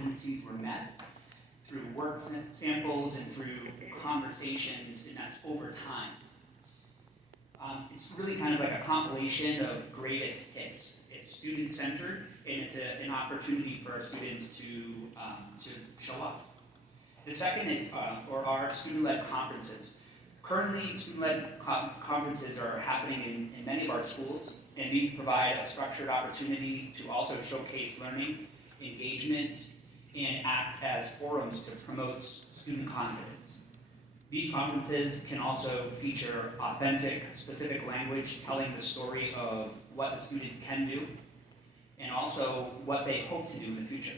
competencies were met through work samples and through conversations, and that's over time. It's really kind of like a compilation of greatest hits. It's student-centered, and it's an opportunity for our students to show off. The second is, are student-led conferences. Currently, student-led conferences are happening in many of our schools, and these provide a structured opportunity to also showcase learning, engagement, and act as forums to promote student confidence. These conferences can also feature authentic, specific language telling the story of what the student can do, and also what they hope to do in the future.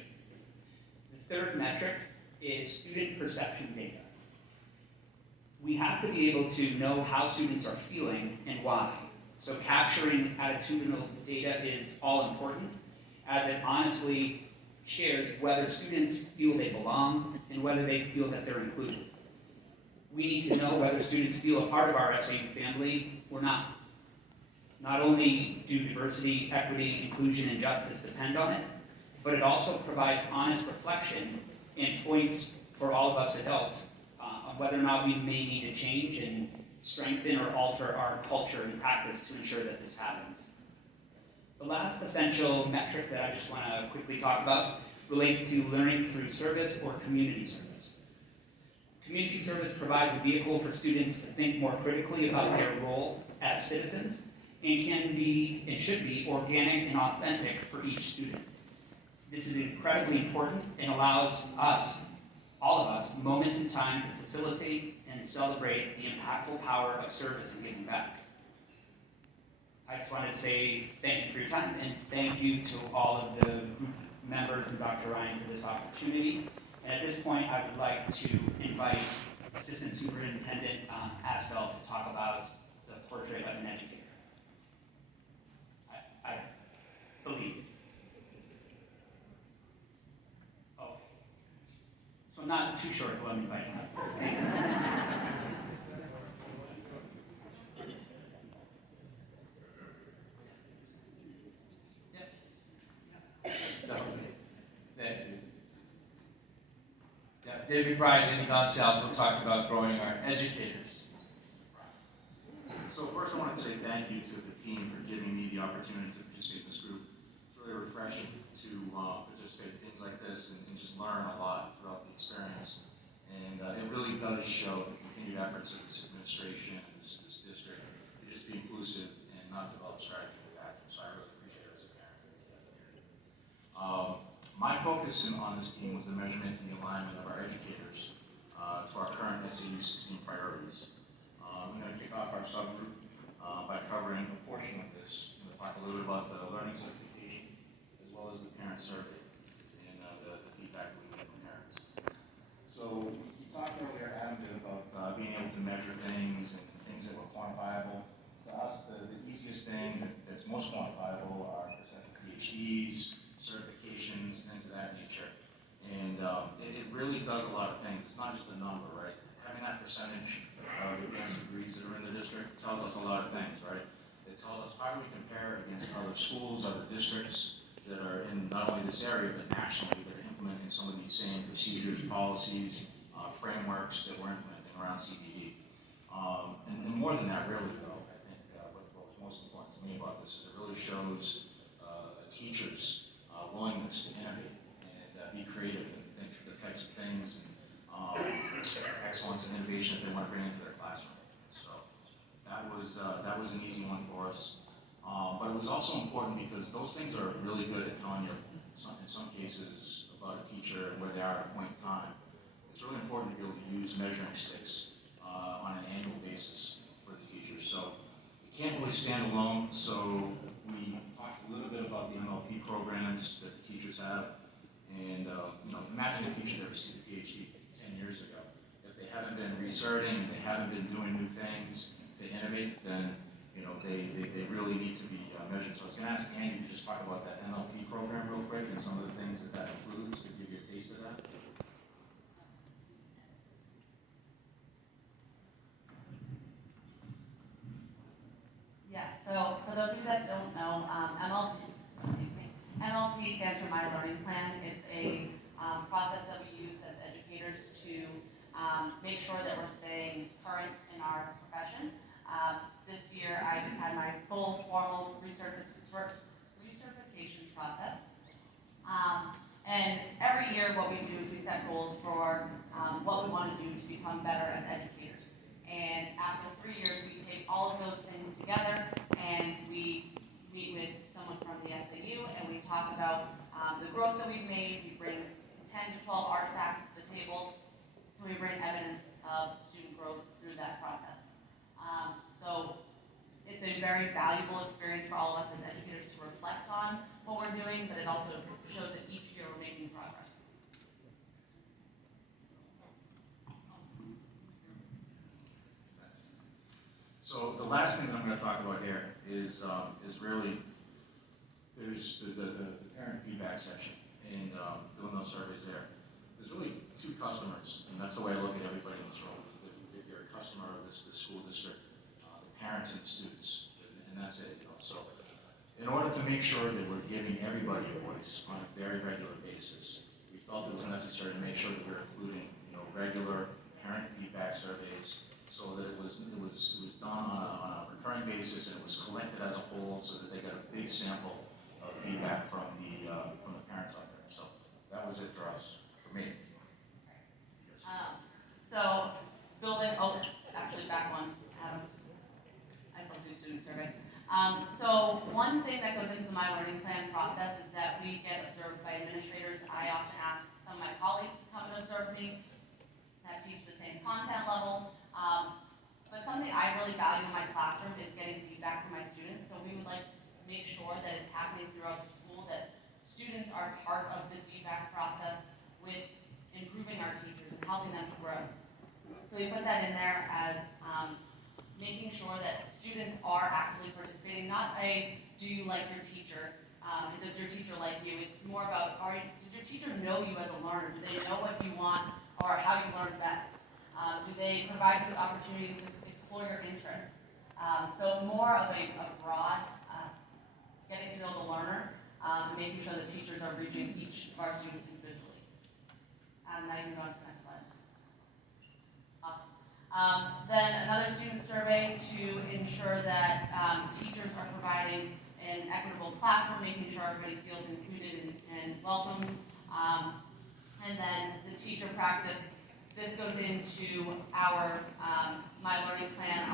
The third metric is student perception data. We have to be able to know how students are feeling and why. So capturing attitudinal data is all important, as it honestly shares whether students feel they belong and whether they feel that they're included. We need to know whether students feel a part of our SAU family or not. Not only do diversity, equity, inclusion, and justice depend on it, but it also provides honest reflection and points for all of us adults on whether or not we may need to change and strengthen or alter our culture and practice to ensure that this happens. The last essential metric that I just want to quickly talk about relates to learning through service or community service. Community service provides a vehicle for students to think more critically about their role as citizens and can be and should be organic and authentic for each student. This is incredibly important and allows us, all of us, moments in time to facilitate and celebrate the impactful power of service and giving back. I just wanted to say thank you for your time, and thank you to all of the group members and Dr. Ryan for this opportunity. And at this point, I would like to invite Assistant Superintendent Asfeld to talk about the portrait of an educator. I believe. Oh, so I'm not too sure who I'm inviting up. Thank you. David Bryan and Don Sales will talk about growing our educators. So first I want to say thank you to the team for giving me the opportunity to participate in this group. It's really refreshing to participate in things like this and just learn a lot throughout the experience. And it really does show the continued efforts of this administration and this district to just be inclusive and not develop strategy with that. So I really appreciate it as a parent. My focus on this team was the measurement and the alignment of our educators to our current SAU 16 priorities. I'm going to kick off our subgroup by covering a portion of this. I'm going to talk a little bit about the learning certification as well as the parent survey and the feedback we get from parents. So you talked earlier, Adam, about being able to measure things and things that were quantifiable. To us, the easiest thing that's most quantifiable are PhDs, certifications, things of that nature. And it really does a lot of things. It's not just a number, right? Having that percentage of advanced degrees that are in the district tells us a lot of things, right? It tells us how do we compare against other schools, other districts that are in not only this area, but nationally that are implementing some of these same procedures, policies, frameworks that we're implementing around CBD. And more than that, really, though, I think what was most important to me about this is it really shows a teacher's willingness to innovate and be creative and think of the types of things and excellence and innovation that they want to bring into their classroom. So that was an easy one for us. But it was also important because those things are really good at telling you, in some cases, about a teacher and where they are at a point in time. It's really important to be able to use measuring sticks on an annual basis for the teachers. So it can't really stand alone. So we talked a little bit about the MLP programs that the teachers have. And imagine a teacher that received a PhD 10 years ago. If they haven't been researching, they haven't been doing new things to innovate, then they really need to be measured. So I was going to ask Andy to just talk about that MLP program real quick and some of the things that includes to give you a taste of that. Yeah, so for those of you that don't know, MLP stands for My Learning Plan. It's a make sure that we're staying current in our profession. This year, I just had my full formal recertification process. And every year what we do is we set goals for what we want to do to become better as educators. And after 3 years, we take all of those things together and we meet with someone from the SAU and we talk about the growth that we've made. We bring 10 to 12 artifacts to the table and we bring evidence of student growth through that process. So it's a very valuable experience for all of us as educators to reflect on what we're doing, but it also shows that each year we're making progress. So the last thing I'm going to talk about here is really, there's the parent feedback section and doing those surveys there. There's really two customers, and that's the way I look at everybody in this room. If you're a customer of this school district, the parents and the students, and that's it. So in order to make sure that we're giving everybody a voice on a very regular basis, we felt it was necessary to make sure that we're including, regular parent feedback surveys, so that it was done on a recurring basis and it was collected as a whole, so that they got a big sample of feedback from the parents out there. So that was it for us, for me. So actually back one, Adam. I still do student survey. So one thing that goes into the My Learning Plan process is that we get observed by administrators. I often ask some of my colleagues to come and observe me that teach the same content level. But something I really value in my classroom is getting feedback from my students. So we would like to make sure that it's happening throughout the school, that students are part of the feedback process with improving our teachers and helping them to grow. So we put that in there as making sure that students are actively participating, not a do you like your teacher, and does your teacher like you. It's more about does your teacher know you as a learner? Do they know what you want or how you learn best? Do they provide you with opportunities to explore your interests? So more of a broad getting to know the learner, and making sure that teachers are reaching each of our students individually. Now you can go on to the next slide. Awesome. Then another student survey to ensure that teachers are providing an equitable classroom, making sure everybody feels included and welcomed. And then the teacher practice. This goes into our My Learning Plan,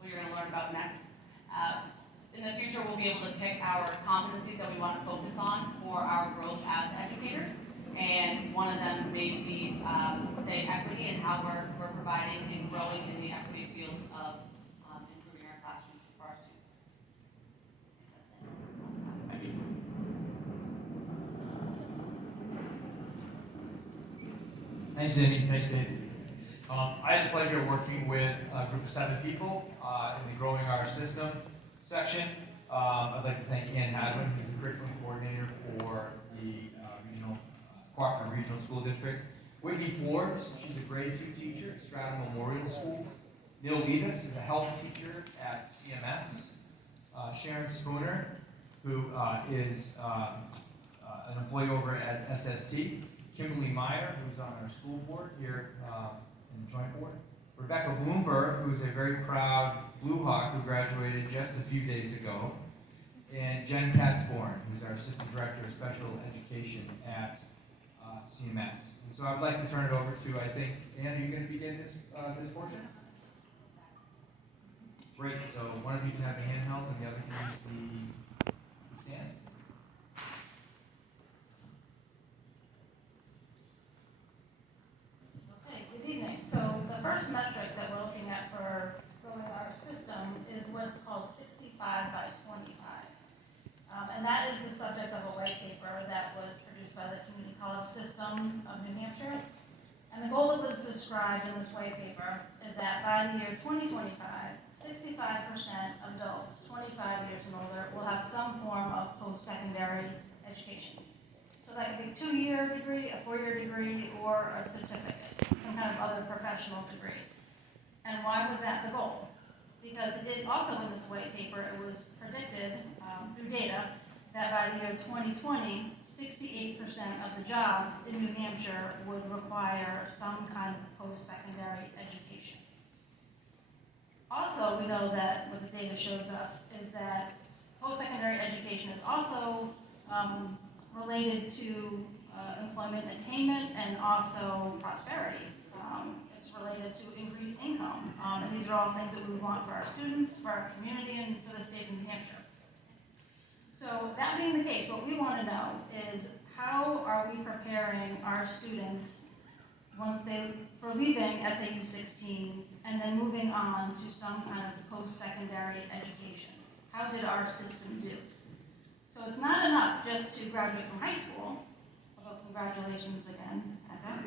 what you're going to learn about next. In the future, we'll be able to pick our competencies that we want to focus on for our growth as educators. And one of them may be, say, equity and how we're providing and growing in the equity field of improving our classrooms for our students. I think that's it. Thank you. Thanks, Amy. Thanks, Dave. I had the pleasure of working with a group of 7 people in the Growing Our System section. I'd like to thank Ann Hadwin, who's the curriculum coordinator for the Cooperative Regional School District. Whitney Forbes, she's a grade 2 teacher at Stratton Memorial School. Neil Levis is a health teacher at CMS. Sharon Spooner, who is an employee over at SST. Kimberly Meyer, who's on our school board here in the joint board. Rebecca Bloomberg, who's a very proud Blue Hawk who graduated just a few days ago. And Jen Katzborn, who's our Assistant Director of Special Education at CMS. And so I would like to turn it over to, I think, Ann, are you going to begin this portion? Great, so one of you can have a handheld and the other can use the stand. Okay, good evening. So the first metric that we're looking at for growing our system is what's called 65 by 25. And that is the subject of a white paper that was produced by the Community College System of New Hampshire. And the goal that was described in this white paper is that by the year 2025, 65% of adults 25 years and older will have some form of post-secondary education. So that could be a 2-year degree, a 4-year degree, or a certificate, some kind of other professional degree. And why was that the goal? Because it also in this white paper, it was predicted through data that by the year 2020, 68% of the jobs in New Hampshire would require some kind of post-secondary education. Also, we know that what the data shows us is that post-secondary education is also related to employment attainment and also prosperity. It's related to increased income. And these are all things that we want for our students, for our community, and for the state of New Hampshire. So that being the case, what we want to know is how are we preparing our students for leaving SAU 16 and then moving on to some kind of post-secondary education? How did our system do? So it's not enough just to graduate from high school, although congratulations again, Becca,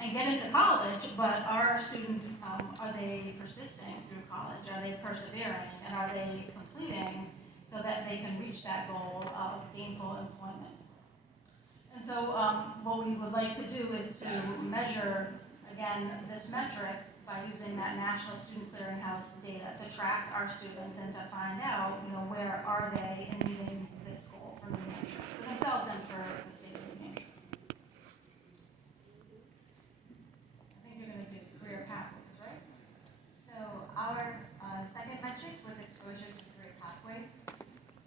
and get into college, but are our students, are they persisting through college? Are they persevering? And are they completing so that they can reach that goal of gainful employment? And so what we would like to do is to measure, again, this metric by using that National Student Clearinghouse data to track our students and to find out, where are they in meeting this goal for New Hampshire, for themselves and for the state of New Hampshire. I think you're going to do career pathways, right? So our second metric was exposure to career pathways.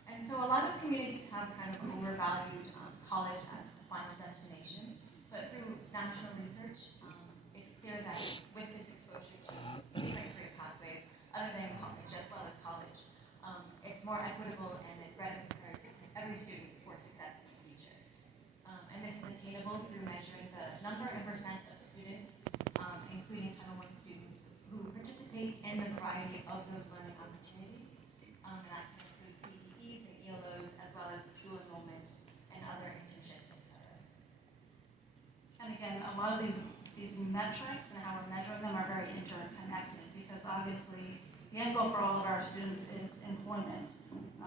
And so a lot of communities have kind of overvalued college as the final destination, but through national research, it's clear that with this exposure to different career pathways, other than college, as well as college, it's more equitable and it better prepares every student for success in the future. And this is attainable through measuring the number and percent of students, including Title I students, who participate in the variety of those learning opportunities. And that can include CTEs and ELOs, as well as school enrollment and other internships, etc. And again, a lot of these metrics and how we're measuring them are very interconnected, because obviously the end goal for all of our students is employment,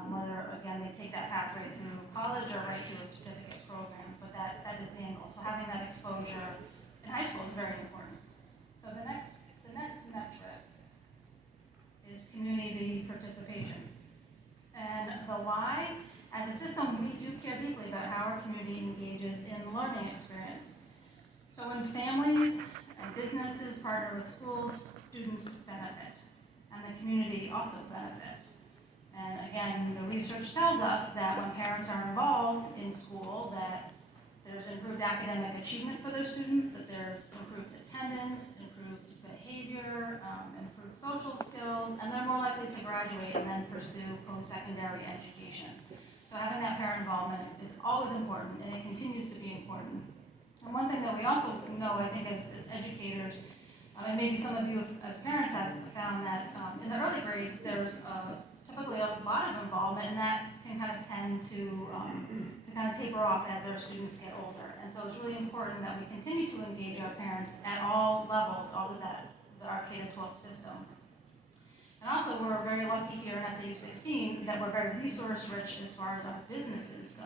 whether, again, they take that pathway through college or right to a certificate program, but that is the end goal. So having that exposure in high school is very important. So the next metric is community participation. And the why, as a system, we do care deeply about how our community engages in the learning experience. So when families and businesses partner with schools, students benefit, and the community also benefits. And again, research tells us that when parents are involved in school, that there's improved academic achievement for their students, that there's improved attendance, improved behavior, improved social skills, and they're more likely to graduate and then pursue post-secondary education. So having that parent involvement is always important, and it continues to be important. And one thing that we also know, I think, as educators, and maybe some of you as parents have found that in the early grades, there's typically a lot of involvement, and that can kind of tend to kind of taper off as our students get older. And so it's really important that we continue to engage our parents at all levels, also our K-12 system. And also, we're very lucky here in SAU 16 that we're very resource rich as far as our businesses go.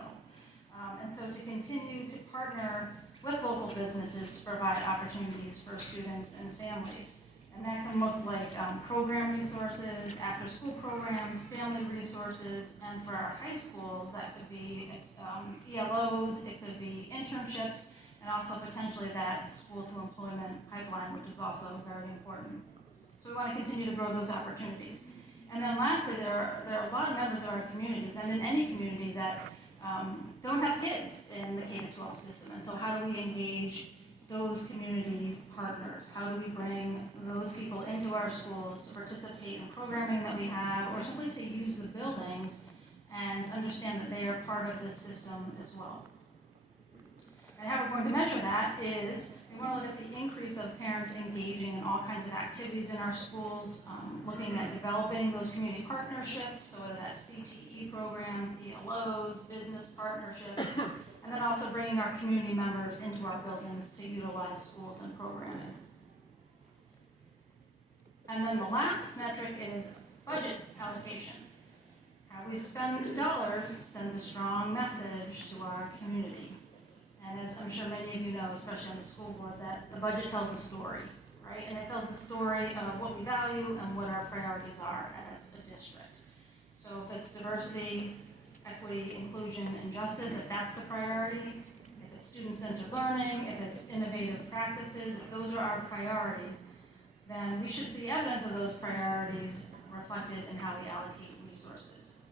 And so to continue to partner with local businesses to provide opportunities for students and families. And that can look like program resources, after-school programs, family resources, and for our high schools, that could be ELOs, it could be internships, and also potentially that school-to-employment pipeline, which is also very important. So we want to continue to grow those opportunities. And then lastly, there are a lot of members of our communities, and in any community, that don't have kids in the K-12 system. And so how do we engage those community partners? How do we bring those people into our schools to participate in programming that we have, or simply to use the buildings and understand that they are part of this system as well? And how we're going to measure that is we want to look at the increase of parents engaging in all kinds of activities in our schools, looking at developing those community partnerships, so whether that's CTE programs, ELOs, business partnerships, and then also bringing our community members into our buildings to utilize schools and programming. And then the last metric is budget allocation. How we spend dollars sends a strong message to our community. And as I'm sure many of you know, especially on the school board, that the budget tells a story, right? And it tells the story of what we value and what our priorities are as a district. So if it's diversity, equity, inclusion, and justice, if that's the priority, if it's student-centered learning, if it's innovative practices, if those are our priorities, then we should see evidence of those priorities reflected in how we allocate resources.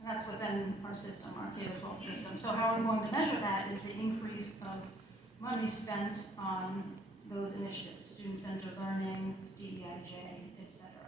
And that's within our system, our K-12 system. So how we're going to measure that is the increase of money spent on those initiatives, student-centered learning, DEIJ, et cetera.